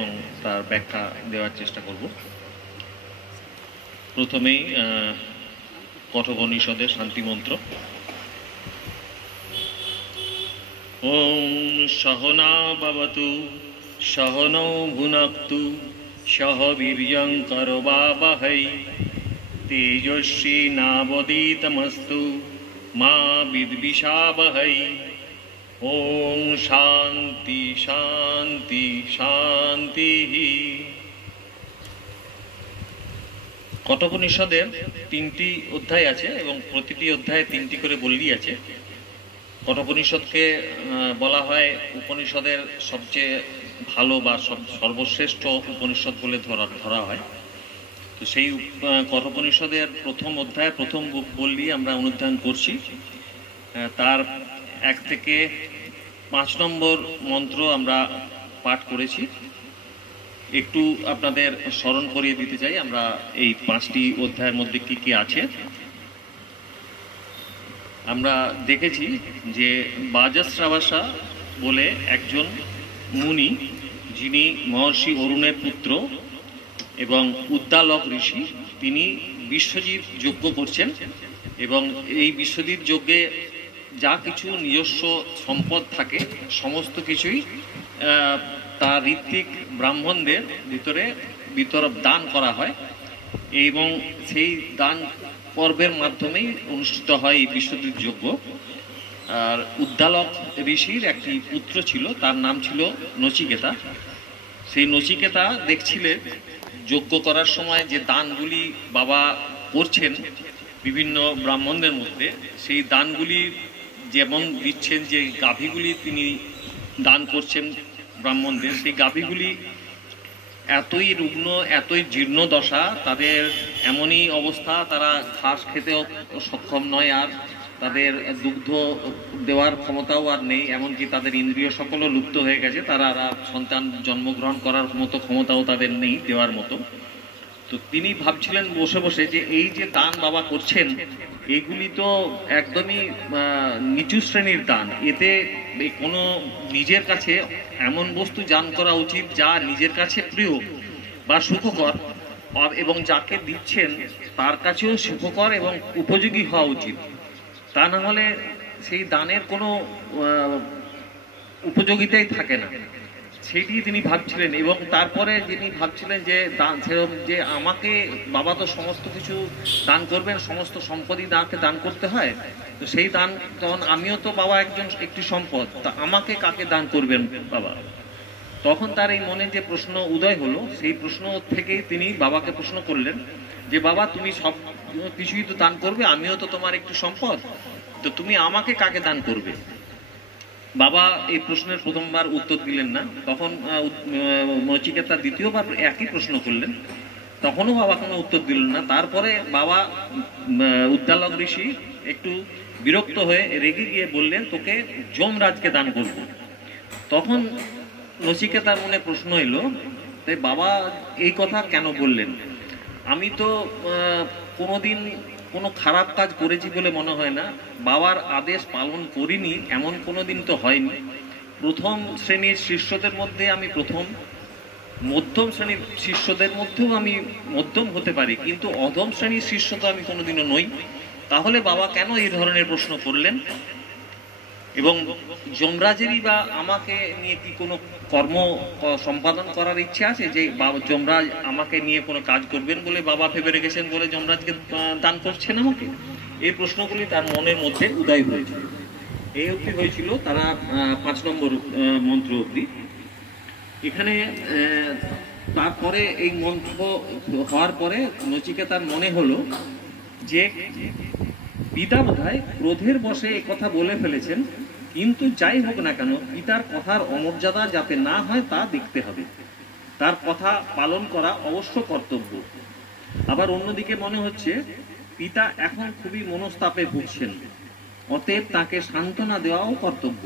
এবং তার ব্যাখ্যা দেওয়ার চেষ্টা করব। প্রথমেই কঠোপনিষদের শান্তি মন্ত্র। ওম সহনা ভবতু সহনৌ ভুনক্তু সহ বীর্যং করবাবহৈ তেজস্বী নাবদিতমস্তু মা বিদ্বিষাবহৈ। ওম শান্তি শান্তি শান্তি। কঠোপনিষদের 3টি অধ্যায় আছে এবং প্রতিটি অধ্যায়ে 3টি করে বল্লী আছে। কঠোপনিষদকে বলা হয় উপনিষদের সবচেয়ে ভালো বা সর্বশ্রেষ্ঠ উপনিষদ বলে ধরা হয়। তো সেই কঠোপনিষদের প্রথম অধ্যায় প্রথম বল্লী আমরা অনুধ্যান করছি। তার 1 থেকে 5 নম্বর মন্ত্র আমরা পাঠ করেছি। একটু আপনাদের স্মরণ করিয়ে দিতে চাই আমরা এই 5টি অধ্যায়ের মধ্যে কি কি আছে। আমরা দেখেছি যে বাজশ্রাবাসা বলে একজন মুনি, যিনি মহর্ষি অরুণের পুত্র এবং উদ্দালক ঋষি, তিনি বিশ্বজিৎ যজ্ঞ করছেন এবং এই বিশ্বজিৎ যজ্ঞে যা কিছু নিজস্ব সম্পদ থাকে সমস্ত কিছুই তার ঋত্বিক ব্রাহ্মণদের ভিতরে দান করা হয় এবং সেই দান পর্বের মাধ্যমেই অনুষ্ঠিত হয় এই বিশ্বজিৎ যজ্ঞ। আর উদ্দালক ঋষির একটি পুত্র ছিল, তার নাম ছিল নচিকেতা। সেই নচিকেতা দেখছিলেন যজ্ঞ করার সময় যে দানগুলি বাবা করছেন বিভিন্ন ব্রাহ্মণদের মধ্যে, সেই দানগুলি যেমন দিচ্ছেন, যে গাভীগুলি তিনি দান করছেন ব্রাহ্মণদের, সেই গাভীগুলি এতই রুগ্ন, এতই জীর্ণ দশা, তাদের এমনই অবস্থা, তারা ঘাস খেতেও সক্ষম নয়, আর তাদের দুগ্ধ দেওয়ার ক্ষমতাও আর নেই, এমনকি তাদের ইন্দ্রিয় সকলও লুপ্ত হয়ে গেছে, তারা আর সন্তান জন্মগ্রহণ করার মতো ক্ষমতাও তাদের নেই দেওয়ার মতো। তো তিনি ভাবছিলেন বসে বসে যে এই যে দান বাবা করছেন এগুলি তো একদমই নিচু শ্রেণীর দান, এতে কোনো নিজের কাছে এমন বস্তু দান করা উচিত যা নিজের কাছে প্রিয় বা সুখকর, এবং যাকে দিচ্ছেন তার কাছেও সুখকর এবং উপযোগী হওয়া উচিত। তা না হলে সেই দানের কোনো উপযোগিতাই থাকে না, সেটি তিনি ভাবছিলেন। এবং তারপরে তিনি ভাবছিলেন যে দান সেরকম, যে আমাকে বাবা তো সমস্ত কিছু দান করবেন, সমস্ত সম্পদই তাকে দান করতে হয়, তো সেই দান তখন আমিও তো বাবা একটি সম্পদ, তা আমাকে কাকে দান করবেন বাবা? তখন তার এই মনে যে প্রশ্ন উদয় হলো, সেই প্রশ্ন থেকেই তিনি বাবাকে প্রশ্ন করলেন যে বাবা, তুমি সব কিছুই তো দান করবে, আমিও তো তোমার একটু সম্পদ, তো তুমি আমাকে কাকে দান করবে? বাবা এই প্রশ্নের প্রথমবার উত্তর দিলেন না। তখন নচিকেতা দ্বিতীয়বার একই প্রশ্ন করলেন, তখনও বাবা কোনো উত্তর দিলেন না। তারপরে বাবা উদ্দালক ঋষি একটু বিরক্ত হয়ে রেগে গিয়ে বললেন, তোকে যমরাজকে দান করব। তখন নচিকেতার মনে প্রশ্ন এলো, তাই বাবা এই কথা কেন বললেন? আমি তো কোনোদিন কোনো খারাপ কাজ করেছি বলে মনে হয় না, বাবার আদেশ পালন করিনি এমন কোনো দিন তো হয়নি। প্রথম শ্রেণীর শিষ্যদের মধ্যে আমি প্রথম, মধ্যম শ্রেণীর শিষ্যদের মধ্যেও আমি মধ্যম হতে পারি, কিন্তু অধম শ্রেণীর শিষ্য তো আমি কোনোদিনও নই। তাহলে বাবা কেন এই ধরনের প্রশ্ন করলেন? এবং যমরাজেরই বা আমাকে নিয়ে কি কোনো কর্ম সম্পাদন করার ইচ্ছে আছে, যে যমরাজ আমাকে নিয়ে কোনো কাজ করবেন বলে বাবা ভেবে রেখেছেন বলে যমরাজকে দান করছেন আমাকে? এই প্রশ্নগুলি তার মনের মধ্যে উদয় হয়েছিল। এই অবধি হয়েছিল তারা 5 নম্বর মন্ত্র অবধি। এখানে তারপরে এই মন্ত্র হওয়ার পরে নচিকেতার মনে হলো যে পিতা বোধহয় ক্রোধের বশে এই কথা বলে ফেলেছেন, কিন্তু যাই হোক না কেন পিতার কথার অমর্যাদা যাতে না হয় তা দেখতে হবে, তার কথা পালন করা অবশ্য কর্তব্য। আবার অন্যদিকে মনে হচ্ছে পিতা এখন খুবই মনস্তাপে ভুগছেন, অতএব তাকে সান্ত্বনা দেওয়াও কর্তব্য।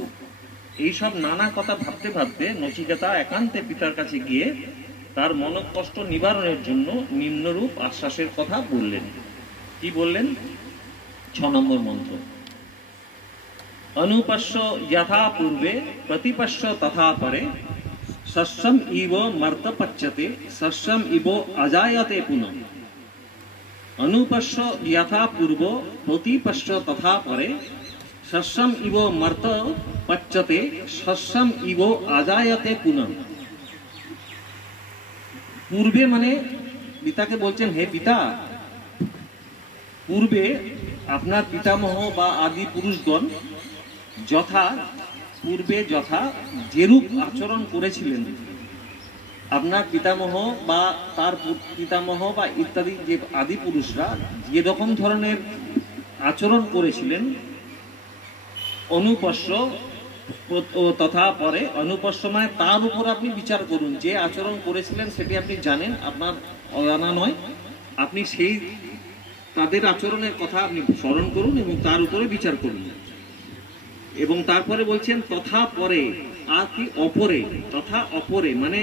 এইসব নানা কথা ভাবতে ভাবতে নচিকেতা একান্তে পিতার কাছে গিয়ে তার মনোকষ্ট নিবারণের জন্য নিম্নরূপ আশ্বাসের কথা বললেন। কি বললেন? 6 নম্বর মন্ত্র। অনুপশ্য যথা পূর্বে প্রতিপশ্য তথা পরে सस्यम इव मर्त पच्यते सस्यम इव अजायते पुनः अनुपश्य यथा पूर्व प्रतिपश्य तथा परे सस्यम इव मर्त पच्यते सस्यम इव अजायते पुनः। पूर्वे माने पिता के बोलছেন हे पिता पूर्वे আপনার পিতামহ বা আদি পুরুষগণ যথা পূর্বে যথা যেরূপ আচরণ করেছিলেন আপনার পিতামহ বা তার পিতামহ বা ইত্যাদি যে আদি পুরুষরা যে রকম ধরনের আচরণ করেছিলেন অনুপস্য তথা পরে অনুপস্য মানে তার উপর আপনি বিচার করুন। যে আচরণ করেছিলেন সেটি আপনি জানেন, আপনার অজানা নয়। আপনি সেই তাদের আচরণের কথা আপনি স্মরণ করুন এবং তার উপরে বিচার করুন। এবং তারপরে বলছেন তথা পরে আর কি অপরে, তথা অপরে মানে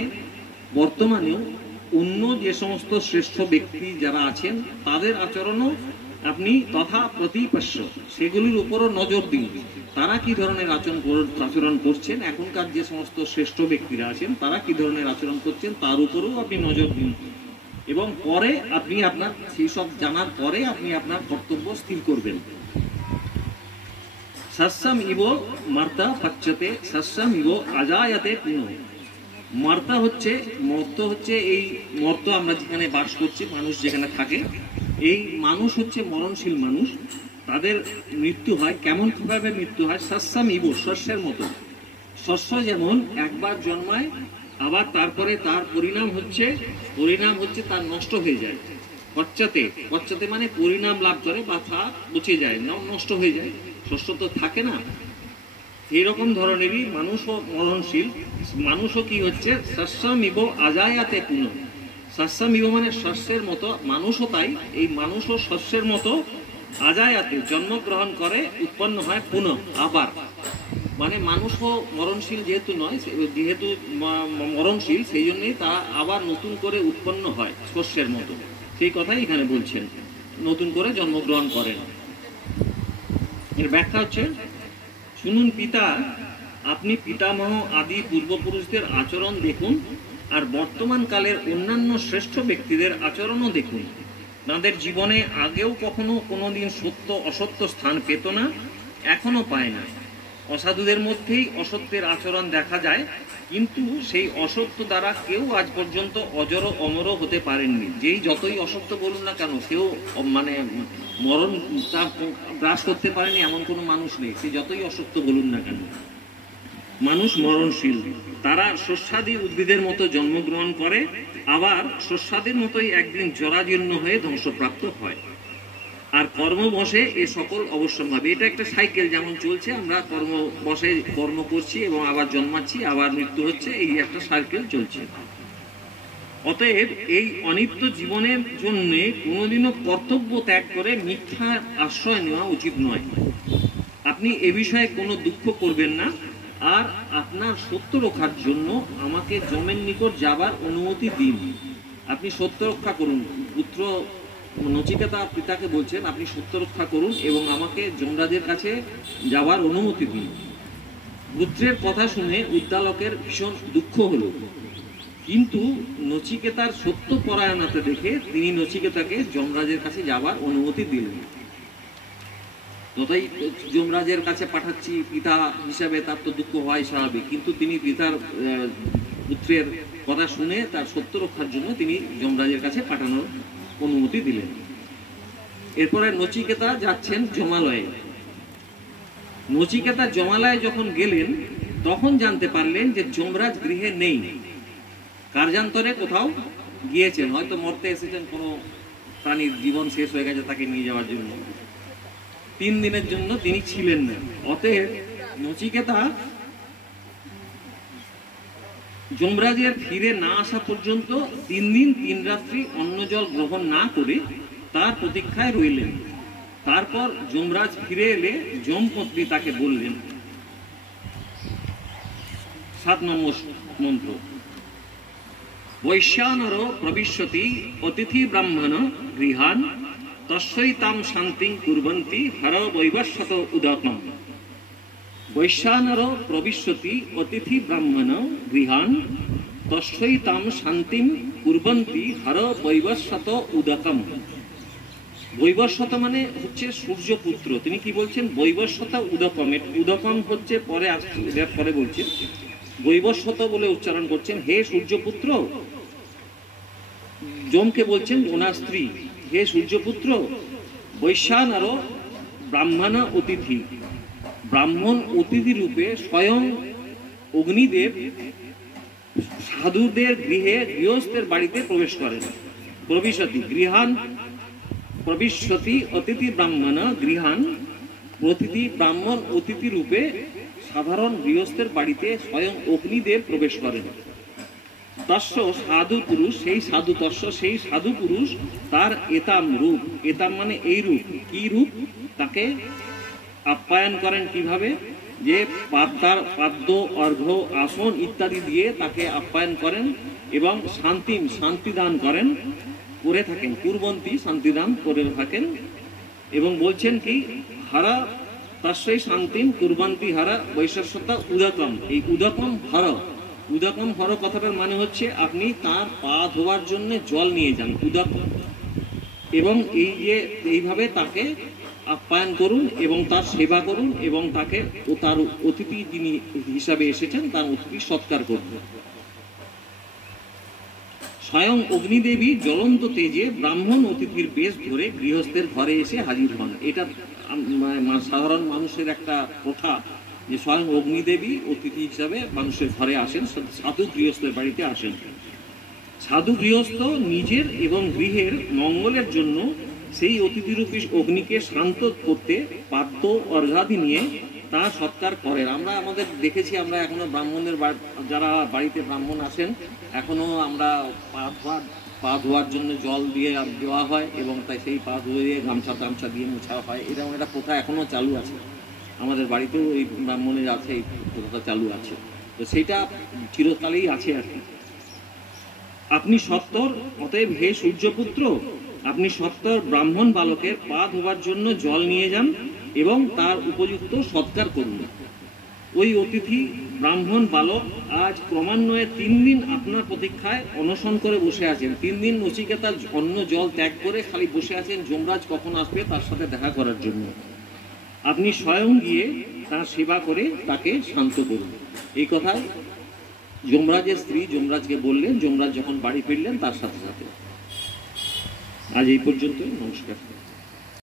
বর্তমানেও অন্য যে সমস্ত শ্রেষ্ঠ ব্যক্তি যারা আছেন তাদের আচরণও আপনি তথা প্রতিপশ্য সেগুলির উপরও নজর দিন। তারা কি ধরনের আচরণ করছেন, এখনকার যে সমস্ত শ্রেষ্ঠ ব্যক্তিরা আছেন তারা কি ধরনের আচরণ করছেন তার উপরেও আপনি নজর দিন। এবং পরে আপনি আপনার সেই সব জানার পরে আপনি আপনার কর্তব্য স্থির করবেন। সস্যম ইব মার্তা পাচ্যতে সস্যম ইব আজায়াতে পুনঃ। মার্তা হচ্ছে মর্ত, হচ্ছে এই মর্ত আমরা যেখানে বাস করছি, মানুষ যেখানে থাকে, এই মানুষ হচ্ছে মরণশীল মানুষ। তাদের মৃত্যু হয় কেমন ভাবে মৃত্যু হয়? সস্যম ইব শস্যের মতো। শস্য যেমন একবার জন্মায় আবার তারপরে তার পরিণাম হচ্ছে তার নষ্ট হয়ে যায়। পচ্যতে, পচ্যতে মানে পরিণাম লাভ করে বা তা পচে যায়, নষ্ট হয়ে যায়, শস্য তো থাকে না। এইরকম ধরনেরই মানুষও মরণশীল, মানুষও কি হচ্ছে সস্যমিব আজায়াতে পুনঃ। সস্যমিব মানে শস্যের মতো, মানুষও তাই, এই মানুষও শস্যের মতো আজায়াতে জন্মগ্রহণ করে উৎপন্ন হয় পুনঃ আবার। মানে মানুষও মরণশীল যেহেতু নয়, যেহেতু মরণশীল সেই জন্যই তা আবার নতুন করে উৎপন্ন হয় শস্যের মতো, সেই কথাই এখানে বলছেন, নতুন করে জন্মগ্রহণ করেন। এর ব্যাখ্যা হচ্ছে শুনুন পিতা, আপনি পিতামহ আদি পূর্বপুরুষদের আচরণ দেখুন আর বর্তমান কালের অন্যান্য শ্রেষ্ঠ ব্যক্তিদের আচরণও দেখুন। তাদের জীবনে আগেও কখনো কোনোদিন সত্য অসত্য স্থান পেত না, এখনো পায় না। অসাধুদের মধ্যেই অসত্যের আচরণ দেখা যায়, কিন্তু সেই অসত্য দ্বারা কেউ আজ পর্যন্ত অজর অমর হতে পারেননি। যেই যতই অসত্য বলুন না কেন, কেউ মানে মরণ তা গ্রাস করতে পারেনি এমন কোনো মানুষ নেই, সে যতই অসত্য বলুন না কেন। মানুষ মরণশীল, তারা শস্যাদি উদ্ভিদের মতো জন্মগ্রহণ করে, আবার শস্যাদির মতোই একদিন জরাজীর্ণ হয়ে ধ্বংসপ্রাপ্ত হয়। আর কর্মবশে এ সকল অবশ্যম্ভাবী। এটা একটা সাইকেল যেমন চলছে, আমরা কর্মবশে কর্ম করছি এবং আবার জন্মাচ্ছি, আবার মৃত্যু হচ্ছে, এই একটা সাইকেল চলছে। অতএব এই অনিত্য জীবনের জন্য কোনোদিনও কর্তব্য ত্যাগ করে মিথ্যা আশ্রয় নেওয়া উচিত নয়। আপনি এ বিষয়ে কোনো দুঃখ করবেন না, আর আপনার সত্য রক্ষার জন্য আমাকে যমের নিকট যাবার অনুমতি দিন। আপনি সত্য রক্ষা করুন। পুত্র নচিকেতা পিতাকে বলছেন আপনি সত্য রক্ষা করুন এবং আমাকে যমরাজের কাছে যাওয়ার অনুমতি দিন। পুত্রের কথা শুনে উদ্দালকের ভীষণ দুঃখ হলো, কিন্তু নচিকেতার সত্য পরায়ণতা দেখে তিনি নচিকেতাকে যমরাজের কাছে যাওয়ার অনুমতি দিলেন। তথাই যমরাজের কাছে পাঠাচ্ছি পিতা হিসাবে, তার তো দুঃখ হয় স্বাভাবিক, কিন্তু তিনি পিতার পুত্রের কথা শুনে তার সত্য রক্ষার জন্য তিনি যমরাজের কাছে পাঠানোর অনুমতি দিলেন। এরপরে নচিকেতা যাচ্ছেন জমালয়ে। নচিকেতা জমালয়ে যখন গেলেন তখন জানতে পারলেন যে যমরাজ গৃহে নেই, কার্যান্তরে কোথাও গিয়েছেন, হয়তো মরতে এসেছেন, কোনো প্রাণীর জীবন শেষ হয়ে গেছে তাকে নিয়ে যাওয়ার জন্য। 3 দিনের জন্য তিনি ছিলেন না। অতএব নচিকেতা যমরাজের ফিরে না আসা পর্যন্ত 3 দিন 3 রাত্রি অন্ন জল গ্রহণ না করে তার প্রতীক্ষায় রইলেন। তারপর যমরাজ ফিরে এলে যমপত্নী তাকে বললেন, 7 নম্বর মন্ত্র, বৈশ্যানর প্রবিশ্যতি অতিথি ব্রাহ্মণ গৃহান তস্যৈতাম শান্তিং কুর্বন্তি হর বৈবস্বত উদকম। বৈশ্যানর প্রবিশ্যতি অতিথি ব্রাহ্মণ গৃহান তস্যৈ তাম শান্তিম কুর্বন্তি হর বৈবস্বত উদকম। বৈবস্বত মানে হচ্ছে সূর্যপুত্র। তিনি কি বলছেন? বৈবস্বত উদকম। উদকম হচ্ছে পরে আসছে, পরে বলছেন। বৈবস্বত বলে উচ্চারণ করছেন, হে সূর্যপুত্র। যমকে বলছেন ওনার স্ত্রী, হে সূর্যপুত্র, বৈশ্যানর ব্রাহ্মণ অতিথি, ব্রাহ্মণ অতিথি রূপে স্বয়ং অগ্নিদেব সাধুদের গৃহে গৃহস্থের বাড়িতে প্রবেশ করেন। প্রবিশতি গৃহান, প্রবিশতি অতিথি ব্রাহ্মণ গৃহান, প্রতিটি ব্রাহ্মণ অতিথি রূপে সাধারণ গৃহস্থের বাড়িতে স্বয়ং অগ্নিদেব প্রবেশ করেন। তস্য সাধু পুরুষ, সেই সাধু, তস্য সেই সাধু পুরুষ, তার এতাম রূপ, এতাম মানে এই রূপ, কি রূপ? তাকে আপ্যায়ন করেন কিভাবে? যে পাদ্য অর্ঘ্য আসন ইত্যাদি দিয়ে তাকে আপ্যায়ন করেন এবং শান্তি দান করেন, করে থাকেন। কুর্বন্তী শান্তিদান করে থাকেন এবং বলছেন কি হারা তস্যৈ শান্তিম কুর্বন্তী হারা বৈশ্বস্বতা উদকম। এই উদকম হর, উদকম হর কথাটার মানে হচ্ছে আপনি তার পা ধোয়ার জন্য জল নিয়ে যান, উদকম। এবং এই যে এইভাবে তাকে আপ্যায়ন করুন এবং তার সেবা করুন এবং তাকে ও তার অতিথি যিনি হিসাবে এসেছেন তার অতিথি সৎকার করুন। স্বয়ং অগ্নিদেবী জ্বলন্ত তেজে ব্রাহ্মণ অতিথির বেশ ধরে গৃহস্থের ঘরে এসে হাজির হন। এটা সাধারণ মানুষের একটা প্রথা যে স্বয়ং অগ্নিদেবী অতিথি হিসাবে মানুষের ঘরে আসেন, সাধু গৃহস্থের বাড়িতে আসেন। সাধু গৃহস্থ নিজের এবং গৃহের মঙ্গলের জন্য সেই অতিথিরূপী অগ্নিকে শান্ত করতে পাদ্য অর্ঘাদি নিয়ে তা সৎকার করেন। আমরা আমাদের দেখেছি, আমরা এখনো ব্রাহ্মণের যারা বাড়িতে ব্রাহ্মণ আসেন এখনো আমরা পা ধোয়ার জন্য জল দিয়ে দেওয়া হয় এবং তাই সেই পা ধুয়ে দিয়ে গামছা দিয়ে মোছা হয়। এরকম একটা প্রথা এখনো চালু আছে, আমাদের বাড়িতেও এই ব্রাহ্মণের আছে, এই প্রথাটা চালু আছে। তো সেইটা চিরকালেই আছে আর কি। আপনি সত্তর, অতএব হে সূর্যপুত্র, আপনি সত্তর ব্রাহ্মণ বালকের পা ধোবার জন্য জল নিয়ে যান এবং তার উপযুক্ত সৎকার করুন। ওই অতিথি ব্রাহ্মণ বালক আজ ক্রমান্বয়ে 3 দিন আপনার প্রতীক্ষায় অনশন করে বসে আছেন। 3 দিন নচিকেতা অন্ন জল ত্যাগ করে খালি বসে আছেন যমরাজ কখন আসবে তার সাথে দেখা করার জন্য। আপনি স্বয়ং গিয়ে তার সেবা করে তাকে শান্ত করুন। এই কথায় যমরাজের স্ত্রী যমরাজকে বললেন। যমরাজ যখন বাড়ি ফিরলেন তার সাথে সাথে। আজ এই পর্যন্ত, নমস্কার।